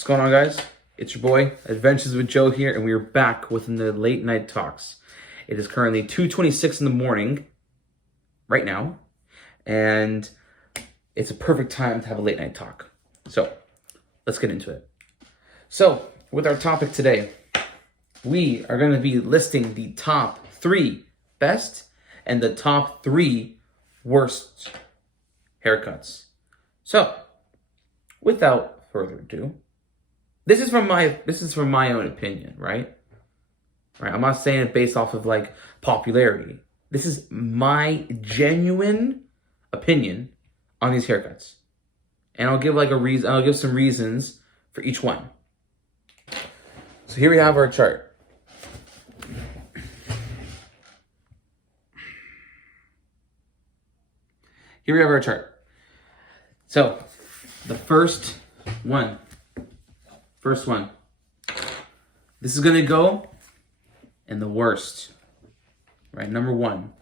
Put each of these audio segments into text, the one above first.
What's going on, guys? It's your boy, Adventures with Joe here, and we are back with the late night talks. It is currently 2:26 in the morning, right now, and it's a perfect time to have a late night talk. So, let's get into it. So, with our topic today, we are going to be listing the top 3 best and the top 3 worst haircuts. So, without further ado, this is from my own opinion, right? Right. I'm not saying it based off of like popularity. This is my genuine opinion on these haircuts, and I'll give like a reason. I'll give some reasons for each one. So here we have our chart. Here we have our chart. So the first one. This is gonna go in the worst, right? Number 1.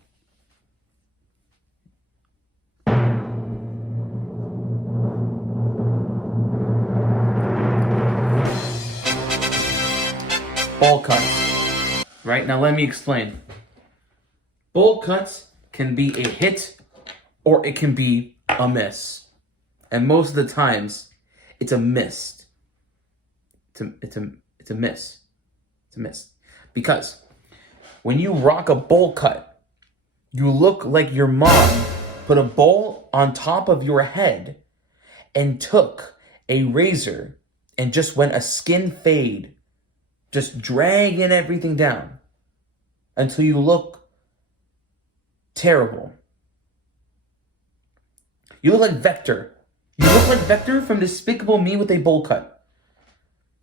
Bowl cuts, right? Now let me explain. Bowl cuts can be a hit or it can be a miss. And most of the times, it's a miss. It's a miss. It's a miss. Because when you rock a bowl cut, you look like your mom put a bowl on top of your head and took a razor and just went a skin fade, just dragging everything down until you look terrible. You look like Vector. You look like Vector from Despicable Me with a bowl cut.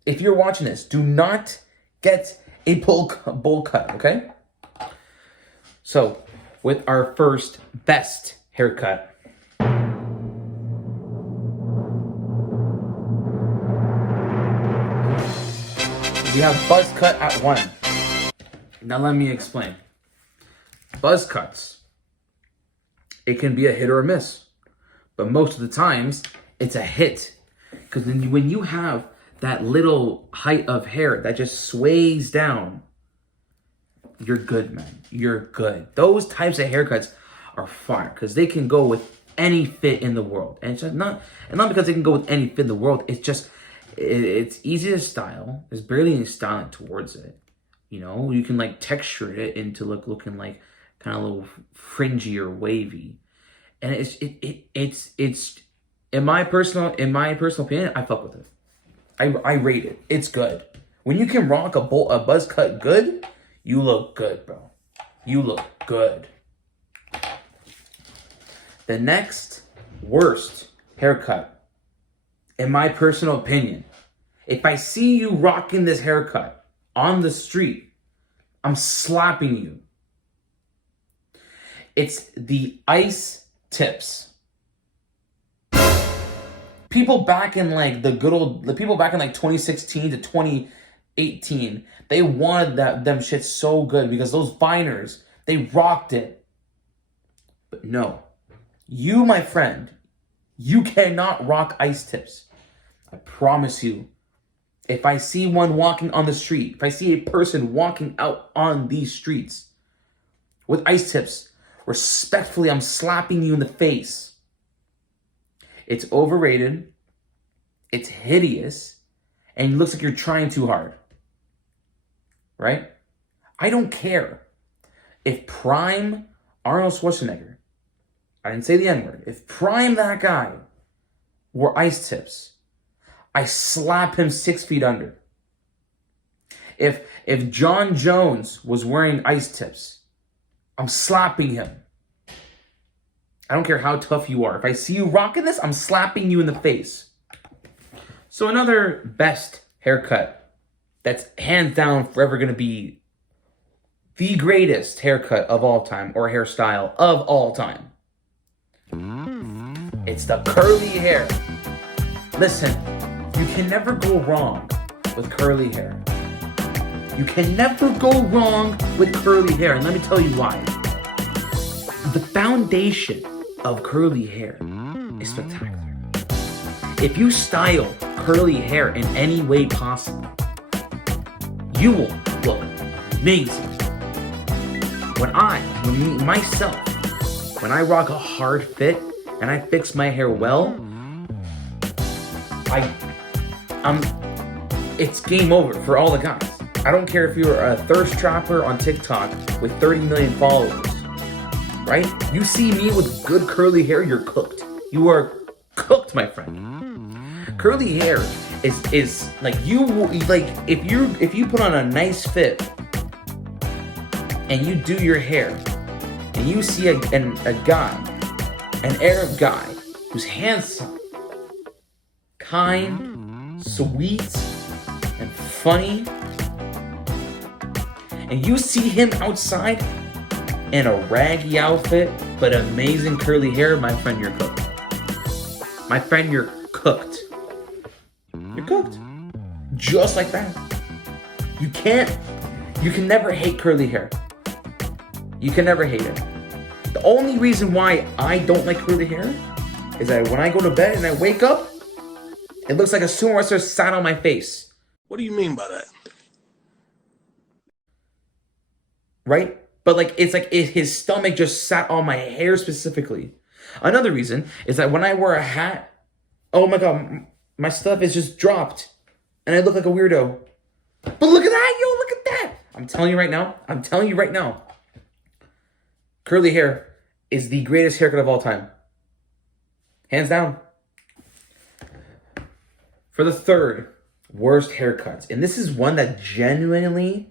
If you're watching this, do not get a bowl cut, okay? So, with our first best haircut. We have buzz cut at 1. Now let me explain. Buzz cuts, it can be a hit or a miss. But most of the times, it's a hit. Because when you have that little height of hair that just sways down, you're good, man. You're good. Those types of haircuts are fire because they can go with any fit in the world. And it's just not because they can go with any fit in the world. It's just, it's easy to style. There's barely any styling towards it. You know, you can like texture it into looking like kind of a little fringy or wavy. And it's in my personal opinion, I fuck with it. I rate it. It's good. When you can rock a buzz cut good, you look good, bro. You look good. The next worst haircut, in my personal opinion, if I see you rocking this haircut on the street, I'm slapping you. It's the ice tips. People back in like 2016 to 2018, they wanted them shit so good because those Viners, they rocked it. But no, you, my friend, you cannot rock ice tips. I promise you. If I see one walking on the street, if I see a person walking out on these streets with ice tips, respectfully, I'm slapping you in the face. It's overrated, it's hideous, and it looks like you're trying too hard. Right? I don't care if Prime Arnold Schwarzenegger, I didn't say the N-word, if Prime that guy wore ice tips, I slap him 6 feet under. If John Jones was wearing ice tips, I'm slapping him. I don't care how tough you are. If I see you rocking this, I'm slapping you in the face. So another best haircut that's hands down forever going to be the greatest haircut of all time, or hairstyle of all time. It's the curly hair. Listen, you can never go wrong with curly hair. You can never go wrong with curly hair, and let me tell you why. The foundation of curly hair is spectacular. If you style curly hair in any way possible, you will look amazing. When I rock a hard fit and I fix my hair well, it's game over for all the guys. I don't care if you're a thirst trapper on TikTok with 30 million followers, right? You see me with good curly hair, you're cooked. You are cooked, my friend. Curly hair is like if you put on a nice fit and you do your hair and you see a guy, an Arab guy who's handsome, kind, sweet, and funny, and you see him outside in a raggy outfit but amazing curly hair, my friend, you're cooked. My friend, you're cooked. You're cooked. Just like that. You can never hate curly hair. You can never hate it. The only reason why I don't like curly hair is that when I go to bed and I wake up, it looks like a sumo wrestler sat on my face. What do you mean by that? Right? But it's like his stomach just sat on my hair specifically. Another reason is that when I wear a hat, oh my God, my stuff is just dropped and I look like a weirdo. But look at that, yo, look at that. I'm telling you right now, curly hair is the greatest haircut of all time. Hands down. For the third worst haircuts, and this is one that genuinely,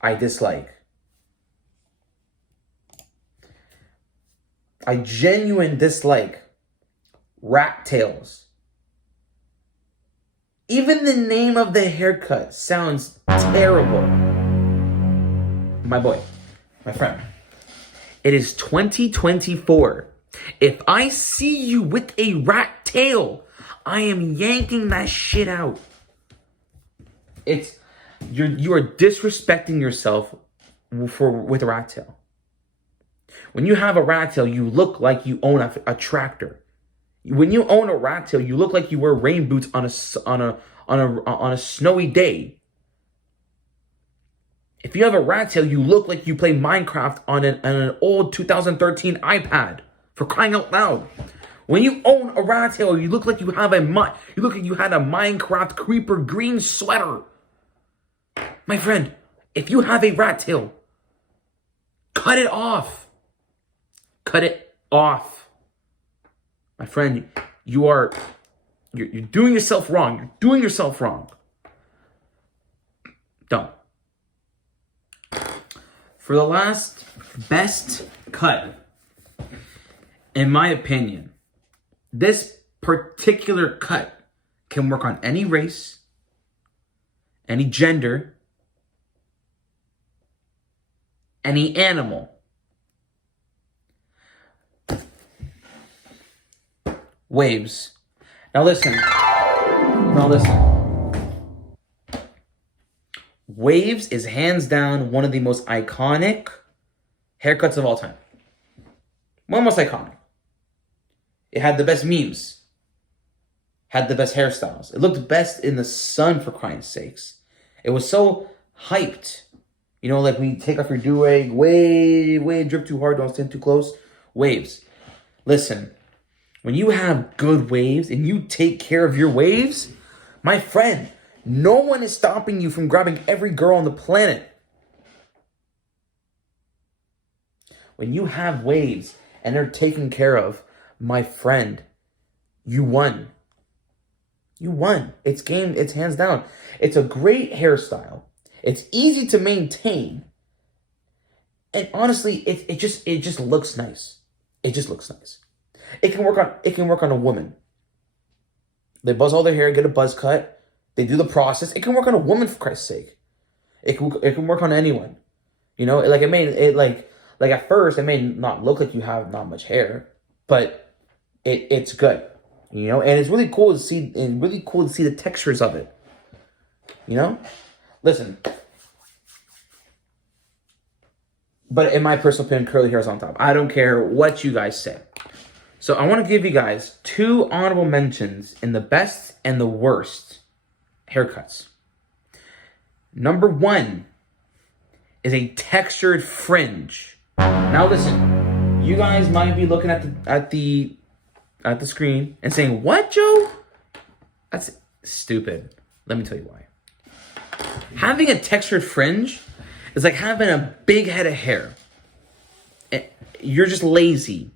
I dislike. I genuinely dislike rat tails. Even the name of the haircut sounds terrible. My boy, my friend, it is 2024. If I see you with a rat tail, I am yanking that shit out. You are disrespecting yourself with a rat tail. When you have a rat tail, you look like you own a tractor. When you own a rat tail, you look like you wear rain boots on a snowy day. If you have a rat tail, you look like you play Minecraft on an old 2013 iPad. For crying out loud. When you own a rat tail, you look like you had a Minecraft creeper green sweater. My friend, if you have a rat tail, cut it off. Cut it off. My friend, you're doing yourself wrong. You're doing yourself wrong. Don't. For the last best cut, in my opinion, this particular cut can work on any race, any gender, any animal. Waves. Now listen. Waves is hands down one of the most iconic haircuts of all time. One most iconic. It had the best memes. Had the best hairstyles. It looked best in the sun, for crying sakes. It was so hyped. You know, like when you take off your do-rag, way, drip too hard, don't stand too close. Waves. Listen, when you have good waves and you take care of your waves, my friend, no one is stopping you from grabbing every girl on the planet. When you have waves and they're taken care of, my friend, you won. You won. It's hands down. It's a great hairstyle. It's easy to maintain. And honestly, it just looks nice. It just looks nice. It can work on a woman. They buzz all their hair, get a buzz cut. They do the process. It can work on a woman, for Christ's sake. It can work on anyone. You know, like at first it may not look like you have not much hair, but it's good. You know, and it's really cool to see the textures of it. You know? Listen. But in my personal opinion, curly hair is on top. I don't care what you guys say. So I want to give you guys 2 honorable mentions in the best and the worst haircuts. Number 1 is a textured fringe. Now listen, you guys might be looking at the screen and saying, "What, Joe? That's stupid." Let me tell you why. Having a textured fringe is like having a big head of hair. You're just lazy.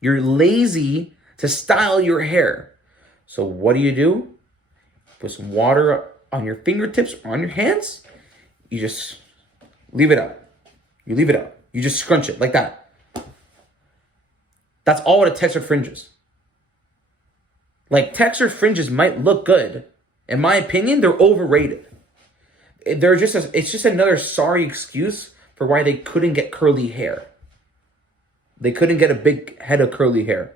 You're lazy to style your hair. So what do? Put some water on your fingertips or on your hands. You just leave it up. You leave it up. You just scrunch it like that. That's all what a textured fringe is. Like, textured fringes might look good. In my opinion, they're overrated. It's just another sorry excuse for why they couldn't get curly hair. They couldn't get a big head of curly hair.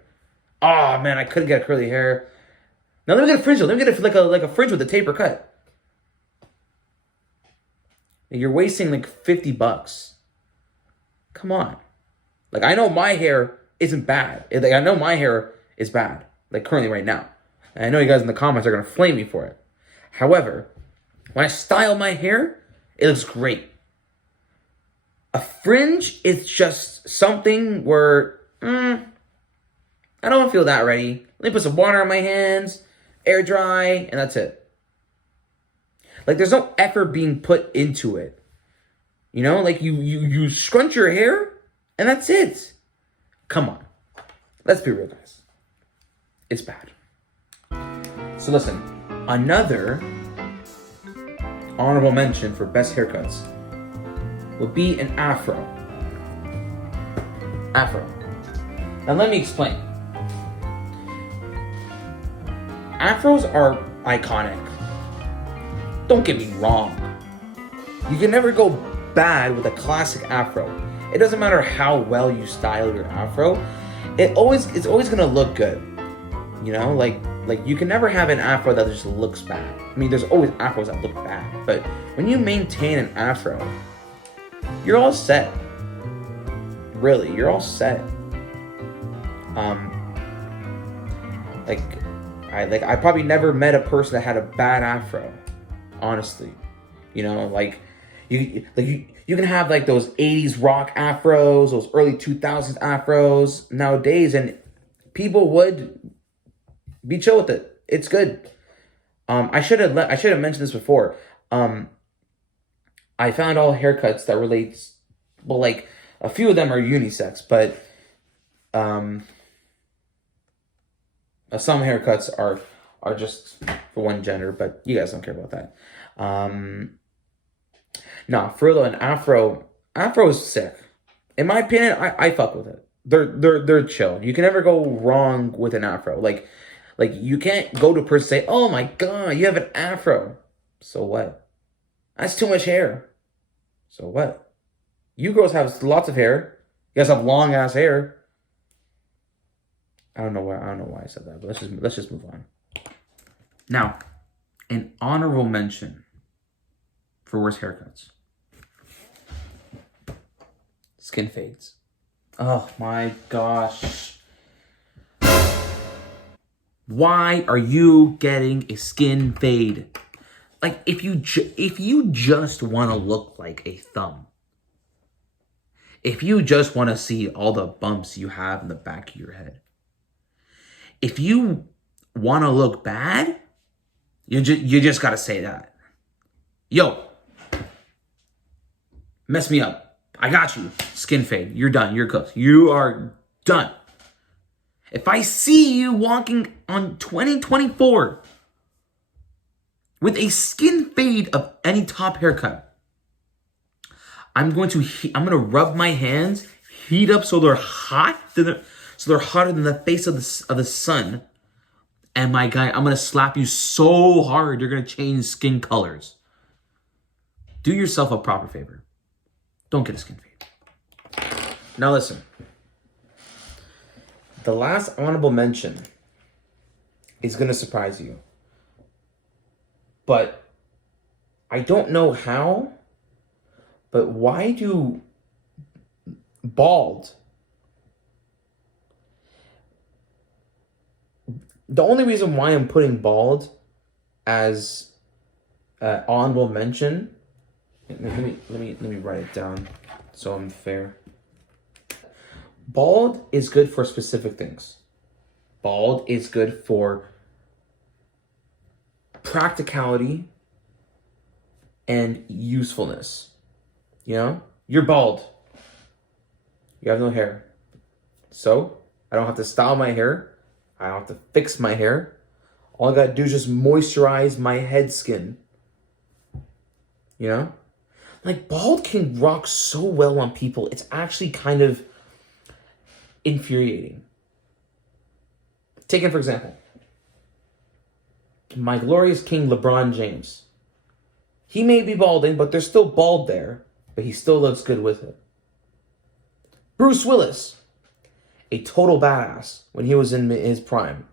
Oh man, I couldn't get a curly hair. Now let me get a fringe. Let me get like a fringe with a taper cut. You're wasting like $50. Come on. Like, I know my hair isn't bad. Like, I know my hair is bad. Like, currently right now. And I know you guys in the comments are gonna flame me for it. However, when I style my hair, it looks great. A fringe is just something where, I don't feel that ready. Let me put some water on my hands, air dry, and that's it. Like, there's no effort being put into it. You know, like you scrunch your hair, and that's it. Come on. Let's be real, guys. It's bad. So listen, another honorable mention for best haircuts would be an afro. Afro. Now let me explain. Afros are iconic. Don't get me wrong. You can never go bad with a classic afro. It doesn't matter how well you style your afro. It's always gonna look good. You know, like you can never have an afro that just looks bad. I mean, there's always afros that look bad, but when you maintain an afro, you're all set. Really, you're all set. I probably never met a person that had a bad afro. Honestly, you know, like you can have like those 80s rock afros, those early 2000s afros nowadays, and people would be chill with it. It's good. I should have mentioned this before. I found all haircuts that relates. Well, like a few of them are unisex, but some haircuts are just for one gender. But you guys don't care about that. Nah, for real though, an afro is sick. In my opinion, I fuck with it. They're chill. You can never go wrong with an afro. Like you can't go to a person and say, "Oh my god, you have an afro." So what? That's too much hair. So what? You girls have lots of hair. You guys have long ass hair. I don't know why I said that, but let's just move on. Now, an honorable mention for worst haircuts. Skin fades. Oh my gosh. Why are you getting a skin fade? Like, if you just want to look like a thumb, if you just want to see all the bumps you have in the back of your head, if you want to look bad, you just got to say that. Yo, mess me up. I got you. Skin fade. You're done. You're cooked. You are done. If I see you walking on 2024 with a skin fade of any top haircut, I'm going to rub my hands, heat up so they're hot, so they're hotter than the face of the sun. And my guy, I'm going to slap you so hard you're going to change skin colors. Do yourself a proper favor. Don't get a skin fade. Now listen. The last honorable mention is going to surprise you. But I don't know how, but why do bald The only reason why I'm putting bald as honorable mention, let me write it down so I'm fair. Bald is good for specific things. Bald is good for practicality and usefulness. You know, you're bald. You have no hair. So I don't have to style my hair. I don't have to fix my hair. All I gotta do is just moisturize my head skin. You know? Like, bald can rock so well on people, it's actually kind of infuriating. Take it for example. My glorious king LeBron James. He may be balding, but there's still bald there, but he still looks good with it. Bruce Willis. A total badass when he was in his prime.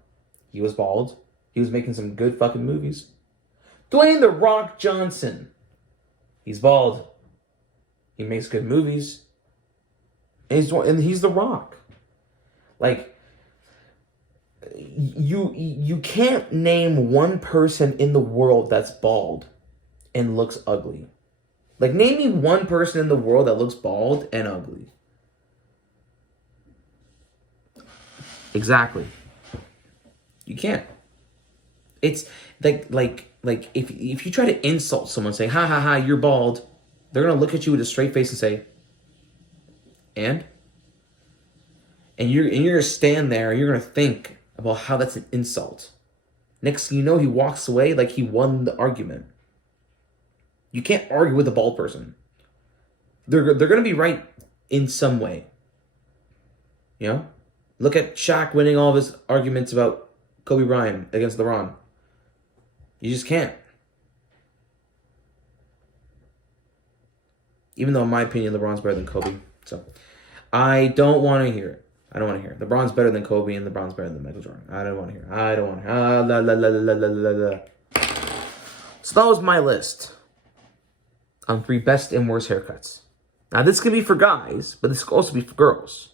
He was bald. He was making some good fucking movies. Dwayne "The Rock" Johnson. He's bald. He makes good movies. And he's The Rock. Like, you can't name one person in the world that's bald and looks ugly. Like, name me one person in the world that looks bald and ugly. Exactly. You can't. It's like if you try to insult someone, say ha ha ha, you're bald, they're gonna look at you with a straight face and say, and you're gonna stand there and you're gonna think about how that's an insult. Next thing you know, he walks away like he won the argument. You can't argue with a bald person. They're gonna be right in some way. You know? Look at Shaq winning all of his arguments about Kobe Bryant against LeBron. You just can't. Even though, in my opinion, LeBron's better than Kobe. So, I don't want to hear it. I don't want to hear it. LeBron's better than Kobe and LeBron's better than Michael Jordan. I don't want to hear it. I don't want to hear it. So that was my list on 3 best and worst haircuts. Now, this could be for guys, but this could also be for girls.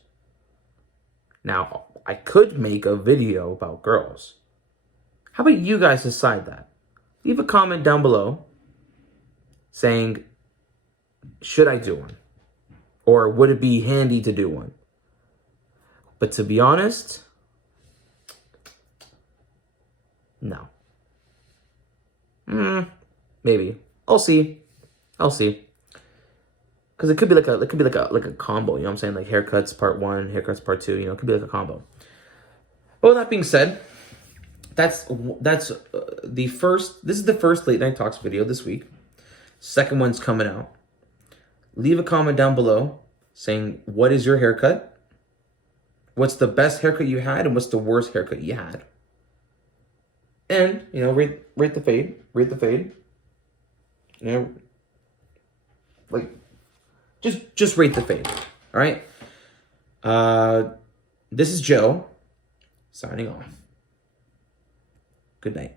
Now, I could make a video about girls. How about you guys decide that? Leave a comment down below saying, should I do one? Or would it be handy to do one? But to be honest, no. Maybe. I'll see. Because it could be like a combo, you know what I'm saying? Like haircuts part 1, haircuts part 2, you know, it could be like a combo. But with that being said, that's the first, this is the first Late Night Talks video this week. Second one's coming out. Leave a comment down below saying, what is your haircut? What's the best haircut you had and what's the worst haircut you had? And, you know, rate the fade. You know, like, just rate the fade. All right? This is Joe signing off. Good night.